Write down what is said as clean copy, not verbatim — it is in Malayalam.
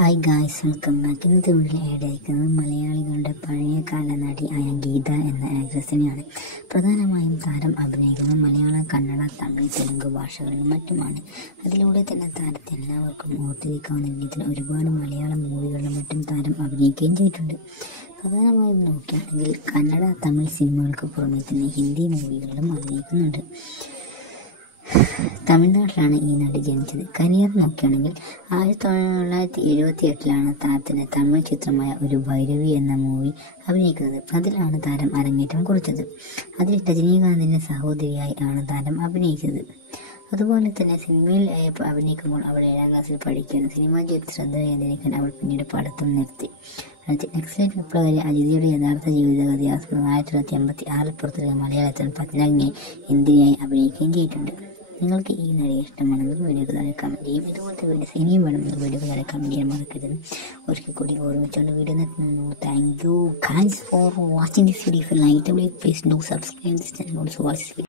Hi guys, welcome back. ഇന്നത്തെ വീട്ടിൽ ആയിരിക്കുന്നത് മലയാളികളുടെ പഴയകാല നടിയായ ഗീത എന്ന ആക്ട്രസിനെയാണ്. പ്രധാനമായും താരം അഭിനയിക്കുന്നത് മലയാളം, കന്നഡ, തമിഴ്, തെലുങ്ക് ഭാഷകളിലും മറ്റുമാണ്. അതിലൂടെ തന്നെ താരത്തെ എല്ലാവർക്കും ഓർത്തിരിക്കാവുന്ന രീതിയിൽ ഒരുപാട് മലയാളം മൂവികളിലും മറ്റും താരം അഭിനയിക്കുകയും ചെയ്തിട്ടുണ്ട്. പ്രധാനമായും നോക്കുകയാണെങ്കിൽ കന്നഡ, തമിഴ് സിനിമകൾക്ക് പുറമെ തന്നെ ഹിന്ദി മൂവികളിലും അഭിനയിക്കുന്നുണ്ട്. തമിഴ്നാട്ടിലാണ് ഈ നടി ജനിച്ചത്. കരിയർ നോക്കുകയാണെങ്കിൽ 1978 താരത്തിന് തമിഴ് ചിത്രമായ ഒരു ഭൈരവി എന്ന മൂവി അഭിനയിക്കുന്നത്. അതിലാണ് താരം അരങ്ങേറ്റം കുറിച്ചത്. അതിൽ രജനീകാന്തിന്റെ സഹോദരിയായി ആണ് താരം അഭിനയിച്ചത്. അതുപോലെ തന്നെ സിനിമയിൽ അഭിനയിക്കുമ്പോൾ അവൾ 7ാം ക്ലാസ്സിൽ പഠിക്കുന്നു. സിനിമാ ജീവിതത്തിൽ ശ്രദ്ധ കേന്ദ്രീകരിക്കാൻ അവൾ പിന്നീട് പഠിത്തം നിർത്തി. നക്സലൈറ്റ് വിപ്ലവകാരി അജിതയുടെ യഥാർത്ഥ ജീവിതകഥ ആസ്പദം 1986 പുറത്തിറങ്ങിയ മലയാളത്തിൽ പത്നാഗിനെ ഇന്ത്യയായി അഭിനയിക്കുകയും ചെയ്തിട്ടുണ്ട്. നിങ്ങൾക്ക് ഈ നടിയെ ഇഷ്ടമാണെങ്കിൽ വീഡിയോക്ക് താഴെ കമൻറ്റ് ചെയ്യും. ഇതുപോലത്തെ വീഡിയോസ് ഇനിയും വേണമെങ്കിൽ വീഡിയോക്ക് താഴെ കമൻറ്റ് ചെയ്യാൻ മറക്കരുത്. ഒരിക്കൽ കൂടി ഓർമ്മിച്ചുകൊണ്ട് വീഡിയോ നിർത്തുന്നു. Thank you guys for watching this video. If you like the video, please do subscribe this channel. Also watch this video.